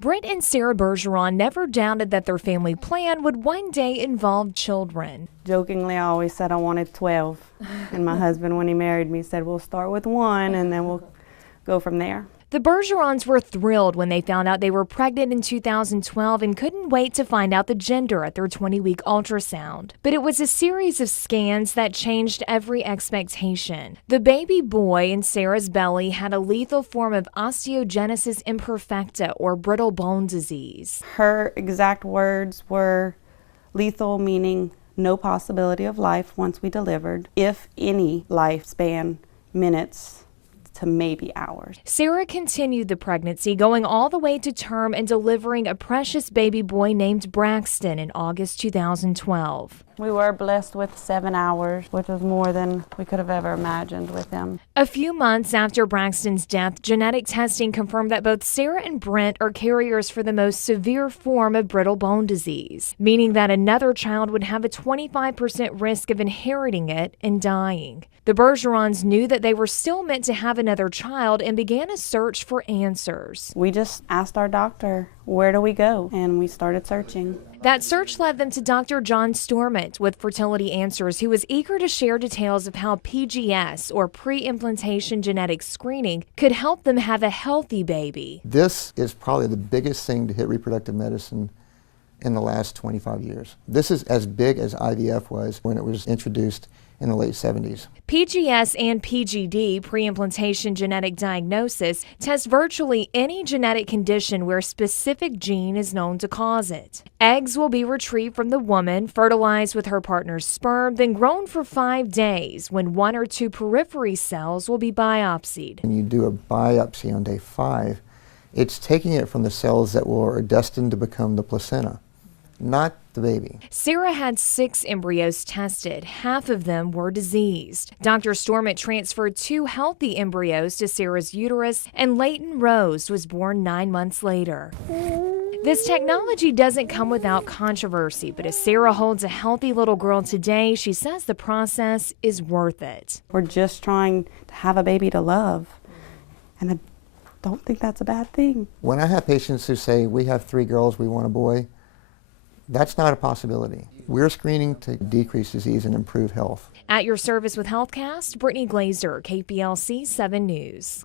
Brent and Sarah Bergeron never doubted that their family plan would one day involve children. Jokingly, I always said I wanted 12. And my husband, when he married me, said, we'll start with one and then we'll go from there. The Bergerons were thrilled when they found out they were pregnant in 2012 and couldn't wait to find out the gender at their 20-week ultrasound. But it was a series of scans that changed every expectation. The baby boy in Sarah's belly had a lethal form of osteogenesis imperfecta, or brittle bone disease. Her exact words were lethal, meaning no possibility of life once we delivered, if any lifespan, minutes to maybe hours. Sarah continued the pregnancy, going all the way to term and delivering a precious baby boy named Braxton in August 2012. We were blessed with 7 hours, which was more than we could have ever imagined with him. A few months after Braxton's death, genetic testing confirmed that both Sarah and Brent are carriers for the most severe form of brittle bone disease, meaning that another child would have a 25% risk of inheriting it and dying. The Bergerons knew that they were still meant to have another child and began a search for answers. We just asked our doctor, where do we go? And we started searching. That search led them to Dr. John Stormont with Fertility Answers, who was eager to share details of how PGS, or pre-implantation genetic screening, could help them have a healthy baby. This is probably the biggest thing to hit reproductive medicine in the last 25 years. This is as big as IVF was when it was introduced in the late 70s. PGS and PGD, pre-implantation genetic diagnosis, test virtually any genetic condition where a specific gene is known to cause it. Eggs will be retrieved from the woman, fertilized with her partner's sperm, then grown for 5 days, when 1 or 2 periphery cells will be biopsied. When you do a biopsy on day 5, it's taking it from the cells that are destined to become the placenta, not the baby. Sarah had 6 embryos tested. Half of them were diseased. Dr. Stormont transferred 2 healthy embryos to Sarah's uterus, and Leighton Rose was born 9 months later. This technology doesn't come without controversy, but as Sarah holds a healthy little girl today, she says the process is worth it. We're just trying to have a baby to love, and I don't think that's a bad thing. When I have patients who say, we have 3 girls, we want a boy, that's not a possibility. We're screening to decrease disease and improve health. At your service with HealthCast, Brittany Glazer, KPLC 7 News.